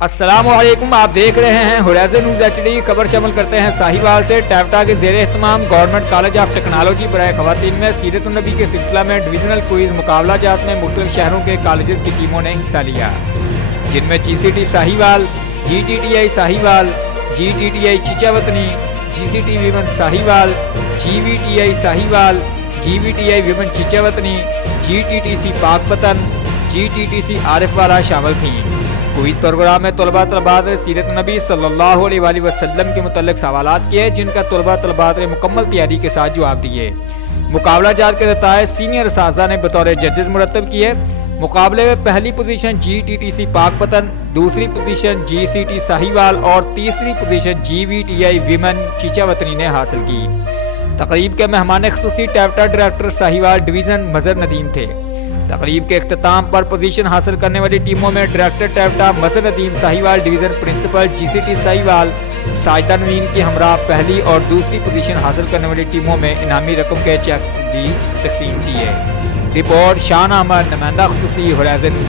अस्सलामुअलैकुम, आप देख रहे हैं होराइज़न न्यूज़ HD। खबर शामिल करते हैं साहिवाल से। टैप्टा के ज़ेरे एहतमाम गवर्नमेंट कॉलेज ऑफ टेक्नोलॉजी बराए ख़वातीन में सीरत नबी के सिलसिला में डिवीजनल क्विज़ मुकाबला जात में मुख्तलिफ शहरों के कॉलेज की टीमों ने हिस्सा लिया, जिनमें GCT Sahiwal, GTTI Sahiwal, GTTI Chichawatni, GCT women Sahiwal, GVTI Sahiwal, GVTI women Chichawatni, GTTC Pakpattan, GTTC Arifwala शामिल थी। क्विज़ प्रोग्राम में तलबात ने सीरत नबी सल्लल्लाहु अलैहि वसल्लम के मुतल्लिक सवालात किए, जिनका तलबात ने मुकम्मल तैयारी के साथ जवाब दिए। मुकाबला जात के नताए सीनियर साजा ने बतौर जजेस मुरतब किए। मुकाबले में पहली पोजीशन GTTC पाकपतन, दूसरी पोजीशन GCT साहिवाल और तीसरी पोजीशन GVTI वीमन चीचावतनी ने हासिल की। तकरीब के मेहमान ख़ुसूसी टैप्टा डायरेक्टर साहिवाल डिवीज़न मजहर नदीम थे। तकरीब के अख्ताम पर पोजीशन हासिल करने वाली टीमों में डायरेक्टर टैप्टा Mazhar Nadeem Sahiwal division principal GCT Sahiwal Sajida Naveen के हमरा पहली और दूसरी पोजीशन हासिल करने वाली टीमों में इनामी रकम के चेक्स भी तकसीम किए। रिपोर्ट शान अहमद, नुमाइंदा ख़ुसूसी होराइज़न।